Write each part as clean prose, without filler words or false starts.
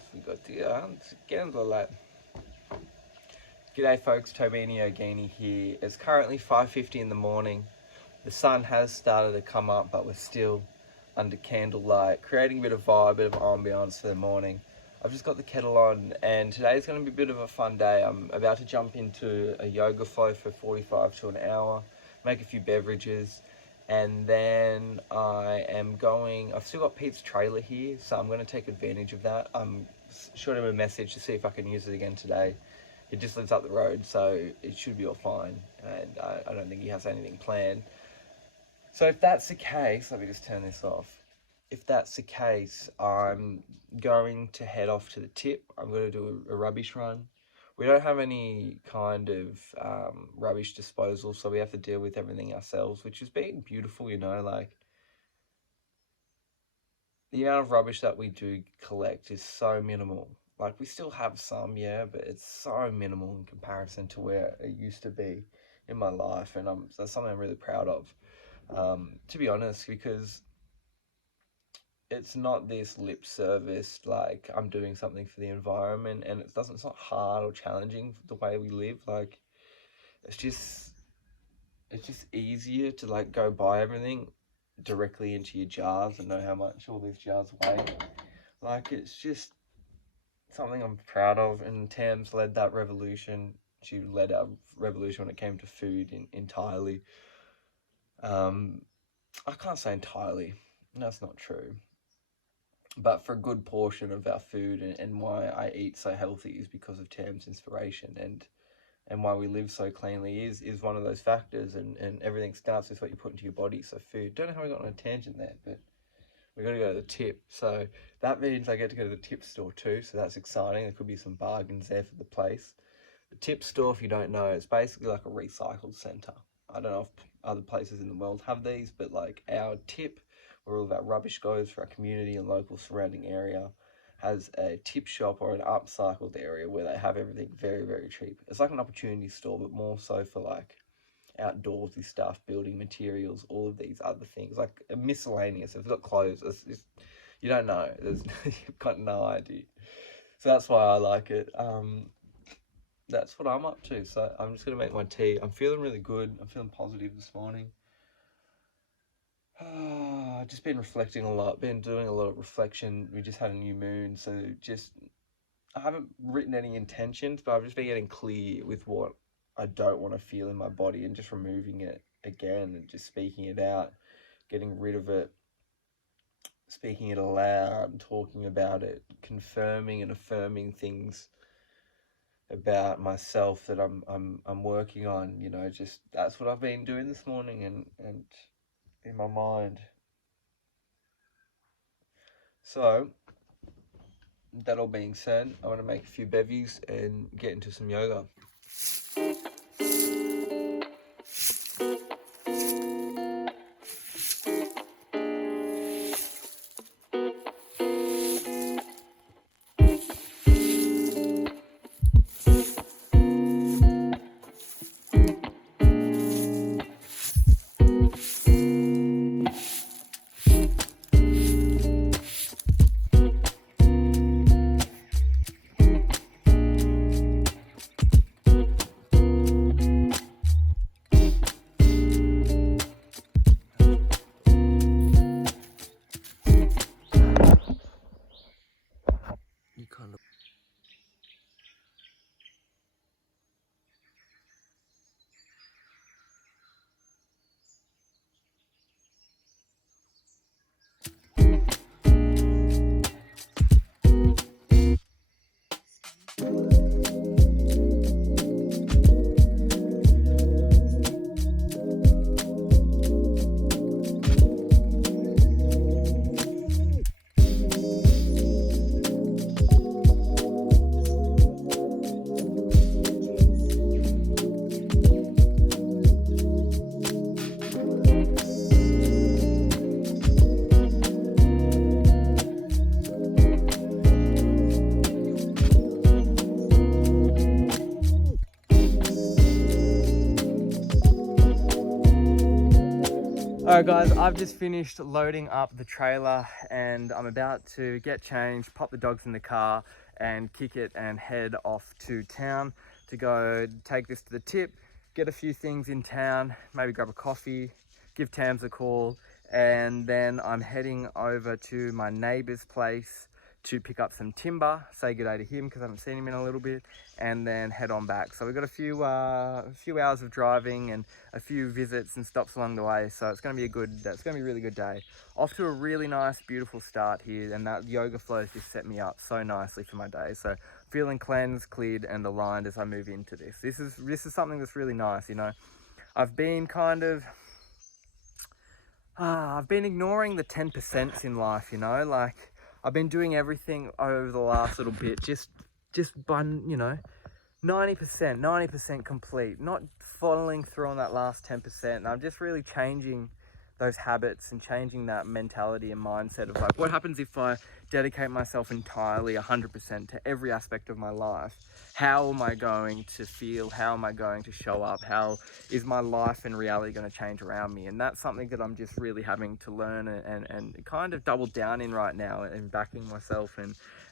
else we got here? It's candlelight. G'day folks, Tobini Yogini here. It's currently 5:50 in the morning. The sun has started to come up, but we're still under candlelight, creating a bit of vibe, a bit of ambience for the morning. I've just got the kettle on, and today's going to be a bit of a fun day. I'm about to jump into a yoga flow for 45 to an hour, make a few beverages, and then I've still got Pete's trailer here, so I'm going to take advantage of that. Shot him a message to see if I can use it again today. He just lives up the road, so it should be all fine, and I don't think he has anything planned. So if that's the case, let me just turn this off. If that's the case, I'm going to head off to the tip. I'm going to do a rubbish run. We don't have any kind of rubbish disposal, so we have to deal with everything ourselves, which has been beautiful, like the amount of rubbish that we do collect is so minimal. Like, we still have some, yeah, but it's so minimal in comparison to where it used to be in my life, and that's something I'm really proud of, to be honest, because it's not this lip service, like, I'm doing something for the environment, and it's not hard or challenging the way we live. Like, it's just easier to, like, go buy everything directly into your jars and know how much all these jars weigh. Like, it's just something I'm proud of, and Tam's led that revolution. She led our revolution when it came to food entirely. I can't say entirely, that's not true, but for a good portion of our food and why I eat so healthy is because of Tam's inspiration, and why we live so cleanly is one of those factors, and everything starts with what you put into your body. So food, don't know how we got on a tangent there, but we got to go to the tip. So that means I get to go to the tip store too, so that's exciting. There could be some bargains there for the place. The tip store, if you don't know, it's basically like a recycled centre. I don't know if other places in the world have these, but like our tip, where all of our rubbish goes for our community and local surrounding area, has a tip shop or an upcycled area where they have everything very, very cheap. It's like an opportunity store, but more so for like outdoorsy stuff, building materials, all of these other things, like miscellaneous. If it's got clothes, it's you don't know. You've got no idea. So that's why I like it. That's what I'm up to. So I'm just gonna make my tea. I'm feeling really good. I'm feeling positive this morning. I've just been reflecting a lot, been doing a lot of reflection. We just had a new moon, so I haven't written any intentions, but I've just been getting clear with what I don't want to feel in my body, and just removing it again and just speaking it out, getting rid of it, speaking it aloud, talking about it, confirming and affirming things about myself that I'm working on, just that's what I've been doing this morning, and in my mind. So that all being said, I want to make a few bevies and get into some yoga. Alright guys, I've just finished loading up the trailer and I'm about to get changed, pop the dogs in the car and kick it and head off to town to go take this to the tip, get a few things in town, maybe grab a coffee, give Tams a call, and then I'm heading over to my neighbour's place to pick up some timber, say good day to him because I haven't seen him in a little bit, and then head on back. So we've got a few hours of driving and a few visits and stops along the way. So it's going to be a really good day. Off to a really nice, beautiful start here, and that yoga flow has just set me up so nicely for my day. So feeling cleansed, cleared, and aligned as I move into this. This is something that's really nice. You know, I've been kind of I've been ignoring the 10% in life. You know, like, I've been doing everything over the last little bit, just by, you know, 90% complete, not following through on that last 10%. And I'm just really changing those habits and changing that mentality and mindset of like, what happens if I dedicate myself entirely 100% to every aspect of my life? How am I going to feel? How am I going to show up? How is my life and reality going to change around me? And that's something that I'm just really having to learn and kind of double down in right now, and backing myself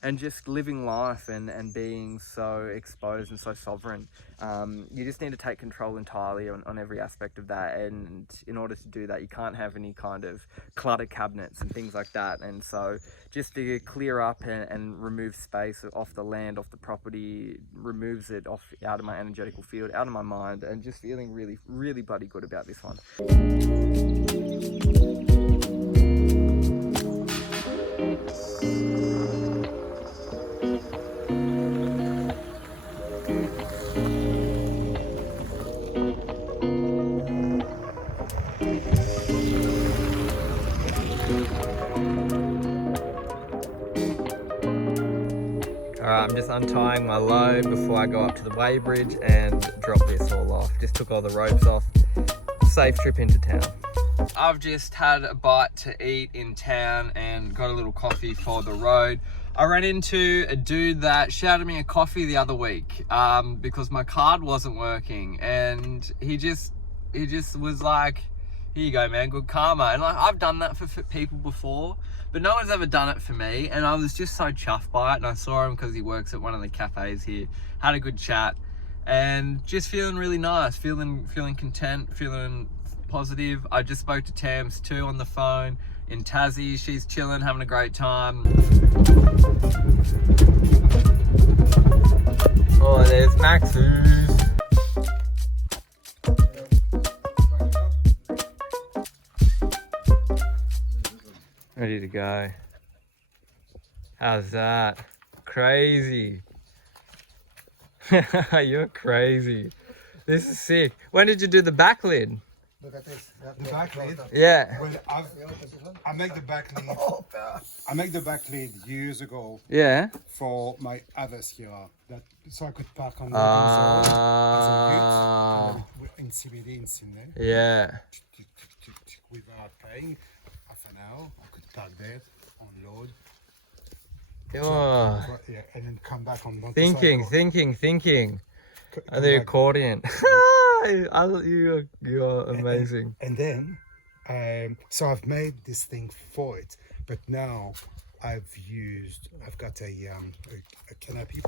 and just living life and being so exposed and so sovereign. You just need to take control entirely on every aspect of that. And in order to do that, you can't have any kind of clutter cabinets and things like that. And so just to clear up and remove space off the land, off the property, removes it out of my energetical field, out of my mind, and just feeling really, really bloody good about this one. Alright, I'm just untying my load before I go up to the weighbridge and drop this all off. Just took all the ropes off. Safe trip into town. I've just had a bite to eat in town and got a little coffee for the road. I ran into a dude that shouted me a coffee the other week because my card wasn't working, and he just was like, here you go, man, good karma. And like, I've done that for people before, but no one's ever done it for me. And I was just so chuffed by it. And I saw him because he works at one of the cafes here, had a good chat, and just feeling really nice, feeling content, feeling positive. I just spoke to Tams too on the phone in Tassie. She's chilling, having a great time. Oh, there's Max's. Ready to go. How's that? Crazy. You're crazy. This is sick. When did you do the back lid? Look at this. The back lid? Yeah. Well, I make the back lid. I make the back lid years ago. Yeah. For my others here, so I could park on the in CBD in Sydney. Yeah. Without paying half an hour, I could park there, unload. Oh. Yeah, and then come back on motorcycle. Thinking. The accordion. You're amazing. And then, so I've made this thing for it, but now I've got a canopy.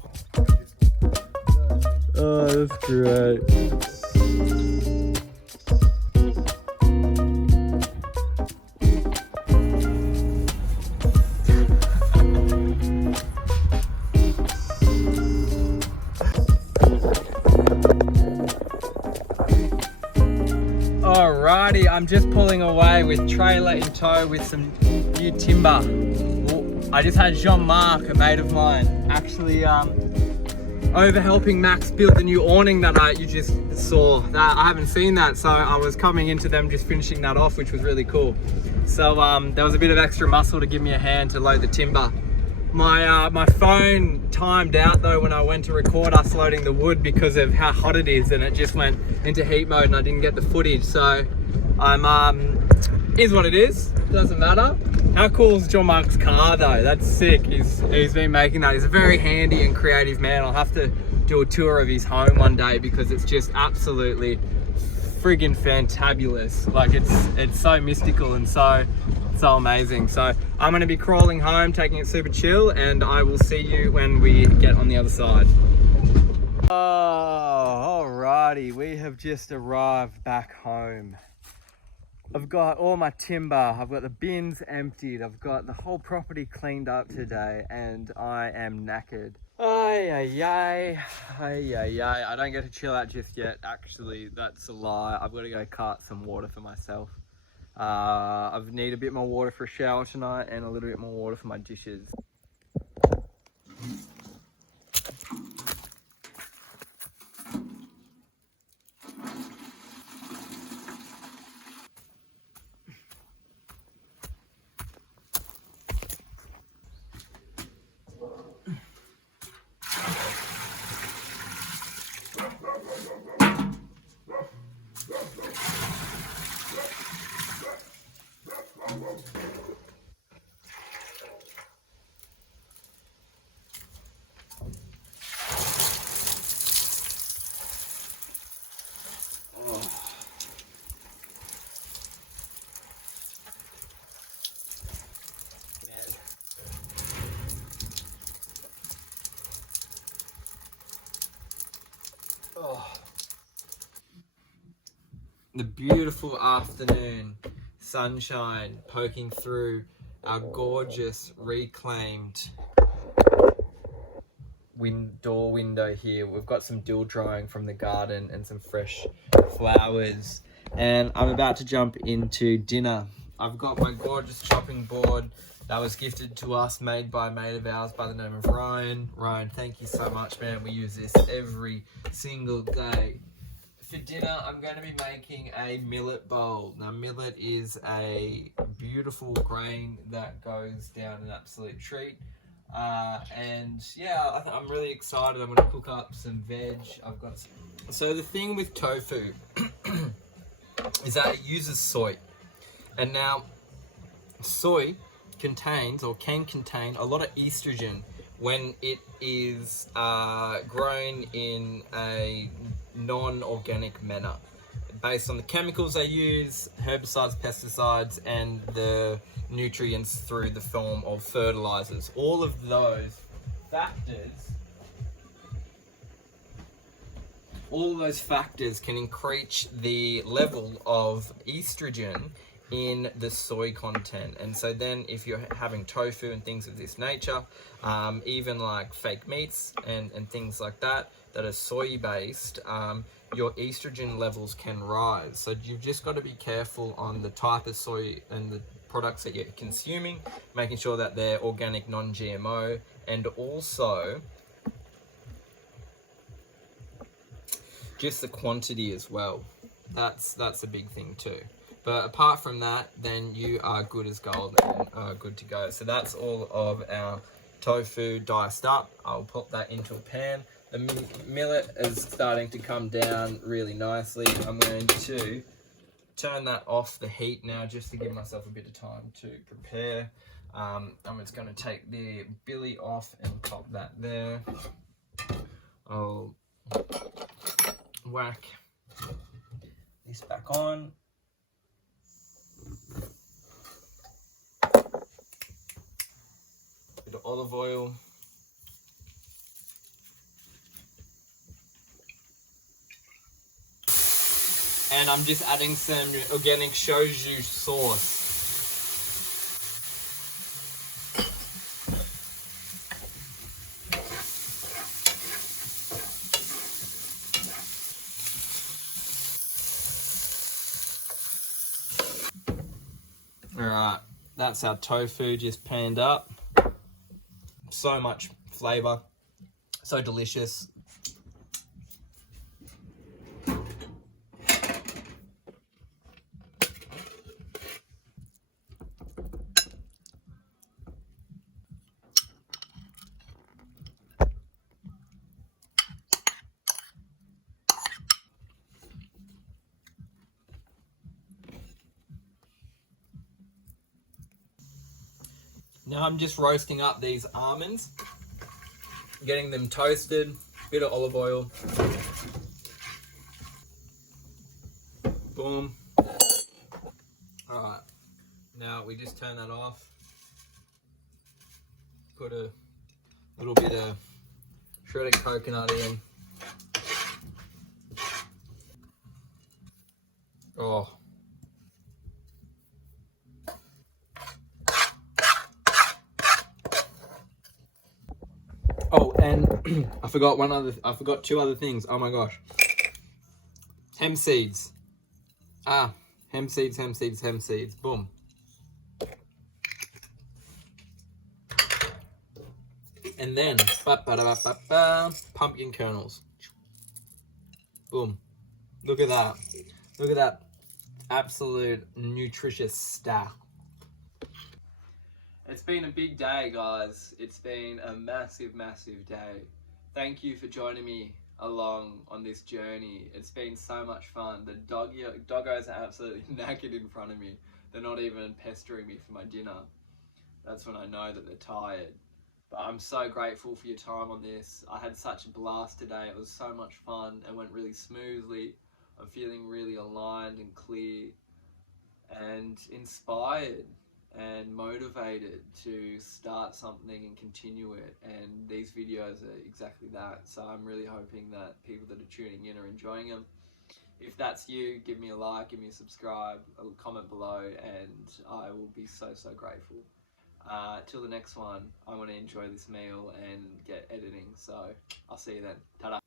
Oh, that's great. Alrighty, I'm just pulling away with trailer in tow with some new timber. I just had Jean-Marc, a mate of mine, actually over helping Max build the new awning that you just saw. That I haven't seen that, so I was coming into them just finishing that off, which was really cool. So there was a bit of extra muscle to give me a hand to load the timber. My phone timed out though when I went to record us loading the wood because of how hot it is, and it just went into heat mode and I didn't get the footage. So I'm is what it is, doesn't matter. How cool is Jean-Marc's car though? That's sick. He's been making that. He's a very handy and creative man. I'll have to do a tour of his home one day because it's just absolutely friggin' fantabulous. Like it's so mystical and so amazing. So I'm gonna be crawling home, taking it super chill, and I will see you when we get on the other side. Oh, alrighty, we have just arrived back home. I've got all my timber, I've got the bins emptied, I've got the whole property cleaned up today, and I am knackered. I don't get to chill out just yet. Actually, that's a lie. I've got to go cart some water for myself. I need a bit more water for a shower tonight and a little bit more water for my dishes. The beautiful afternoon sunshine poking through our gorgeous reclaimed door window here. We've got some dill drying from the garden and some fresh flowers, and I'm about to jump into dinner. I've got my gorgeous chopping board that was gifted to us, made by a mate of ours by the name of Ryan. Ryan, thank you so much, man. We use this every single day. For dinner, I'm going to be making a millet bowl. Now, millet is a beautiful grain that goes down an absolute treat. And yeah, I'm really excited. I'm going to cook up some veg. So the thing with tofu is that it uses soy. And now, soy contains or can contain a lot of estrogen when it is grown in a non-organic manner, based on the chemicals they use, herbicides, pesticides, and the nutrients through the form of fertilizers. All of those factors can increase the level of estrogen in the soy content. And so then if you're having tofu and things of this nature, even like fake meats and things like that are soy based, your estrogen levels can rise. So you've just got to be careful on the type of soy and the products that you're consuming, making sure that they're organic, non-GMO, and also just the quantity as well. That's a big thing too. But apart from that, then you are good as gold and good to go. So that's all of our tofu diced up. I'll put that into a pan. The millet is starting to come down really nicely. I'm going to turn that off the heat now, just to give myself a bit of time to prepare. I'm just going to take the billy off and pop that there. I'll whack this back on. Bit of olive oil. And I'm just adding some organic shoyu sauce. Alright, that's our tofu just panned up. So much flavor, so delicious. Now I'm just roasting up these almonds, getting them toasted, bit of olive oil. Boom. Alright, now we just turn that off. Put a little bit of shredded coconut in. Oh. Oh, and I forgot two other things. Oh my gosh. Hemp seeds. Hemp seeds. Boom. And then pumpkin kernels. Boom. Look at that. Look at that absolute nutritious stack. It's been a big day, guys. It's been a massive, massive day. Thank you for joining me along on this journey. It's been so much fun. The doggos are absolutely knackered in front of me. They're not even pestering me for my dinner. That's when I know that they're tired. But I'm so grateful for your time on this. I had such a blast today. It was so much fun and went really smoothly. I'm feeling really aligned and clear and inspired and motivated to start something and continue it, and these videos are exactly that. So I'm really hoping that people that are tuning in are enjoying them. If that's you, give me a like, give me a subscribe, a comment below, and I will be so grateful. Till the next one, I want to enjoy this meal and get editing, so I'll see you then. Ta-da.